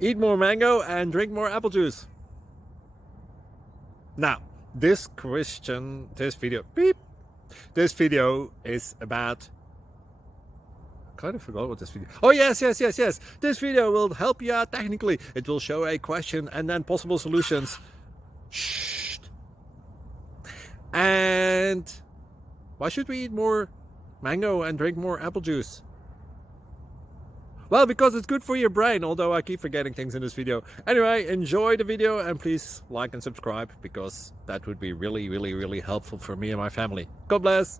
Eat more mango and drink more apple juice. Now, this video is about, I kind of forgot what this video. Oh, yes. This video will help you out technically. It will show a question and then possible solutions. Shh. And why should we eat more mango and drink more apple juice? Well, because it's good for your brain, although I keep forgetting things in this video. Anyway, enjoy the video and please like and subscribe, because that would be really helpful for me and my family. God bless!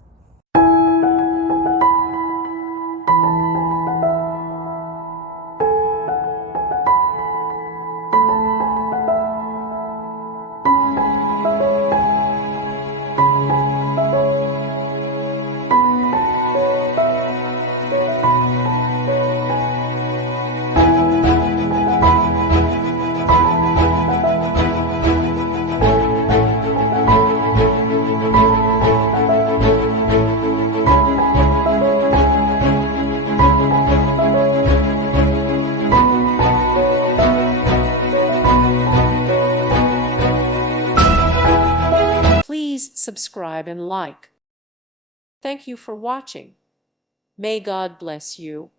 Please subscribe and like. Thank you for watching. May God bless you.